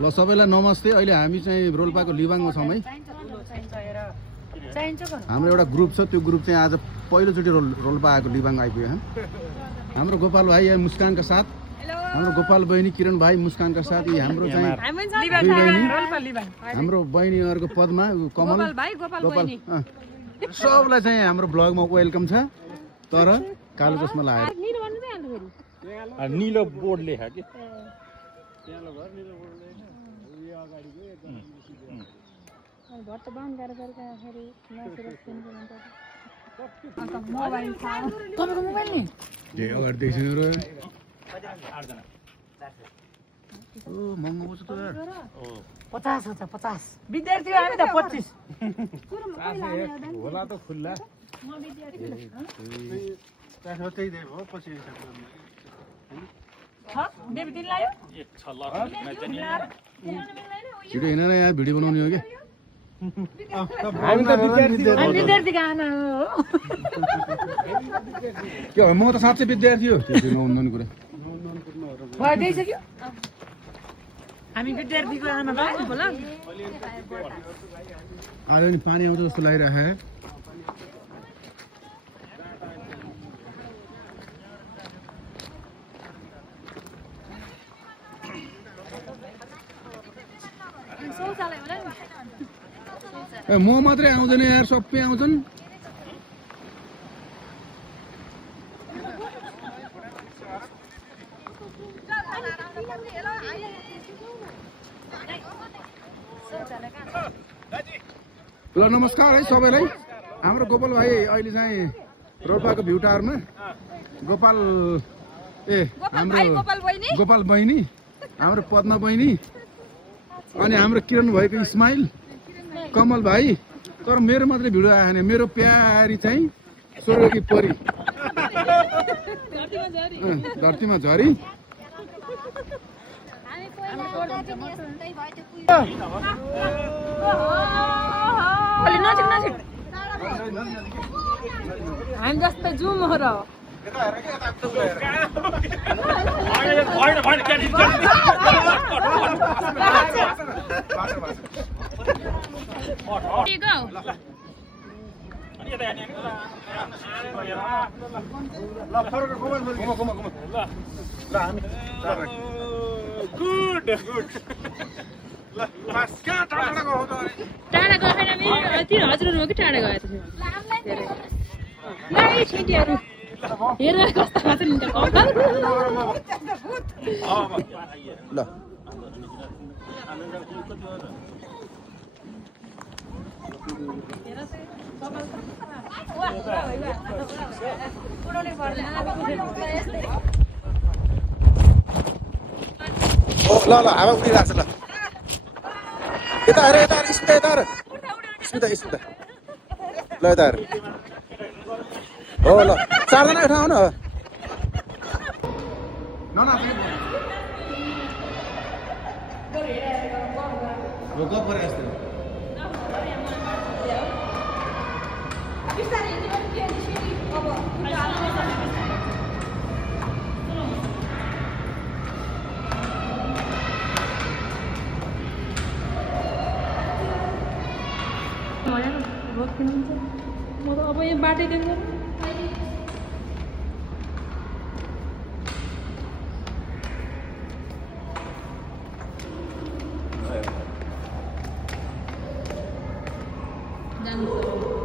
ल सबैलाई नमस्ते। अहिले हामी चाहिँ रोल्पाको लिबाङमा छौँ है। हाम्रो एउटा ग्रुप छ, त्यो ग्रुप चाहिँ आज पहिलोचोटि रोल्पा आएको, लिबाङ आइपुग्यो। हाम्रो गोपाल भाइ या मुस्कान का साथ, हाम्रो गोपाल बहिनी किरण भाइ मुस्कान का साथ, ये हाम्रो चाहिँ हाम्रो बहिनीहरूको पदमा कमल गोपाल सबलाई चाहिँ हाम्रो ब्लगमा वेलकम छ। तर कालो चस्मा लगाएर नीलो बोर्ड लेखा के महँगो पर्छ त यार। 50 हुन्छ 50 विद्यार्थी हामी त 25 होला त खुल्ला बेबी दिन लाग्यो छिटो हिँड न यहाँ, भिडियो बनाउने हो कि। हामी त विद्यार्थी गाना हो के हो, म त साँच्चै विद्यार्थी हो। नहुने कुरा भइदिइसक्यो हामी विद्यार्थीको आमा बाबु होला आज नि पानी आउँछ जस्तो लागिरहेको है। ए म मात्रै आउँदैन यार, सबै आउँछन्। ल नमस्कार है सबैलाई। हाम्रो गोपाल भाइ अहिले चाहिँ रोल्पाको भ्यू टावरमा, गोपाल हाम्रो गोपाल बहिनी, हाम्रो पद्मा बहिनी, अनि हाम्रो किरण भाइको इस्माइल, कमल भाइ। तर मेरो मात्रै भिडियो आएन, मेरो प्यारी चाहिँ स्वर्गकी परी धरतीमा झरी। हामी जस्तै जुम हो र टाढा गएन नि हजुर हो कि टाढा गयो त छिटीहरू हेरेर कस्तो खान्छ नि त ल ल ल हावा उडिरहेको छ। ल यता हेर, यता स्मिता, यता हेर स्मिता, स्मिता ल यता हेर। हो ल चारजना ठाउँ न म त अब यहाँ बाटै देख्नु जानु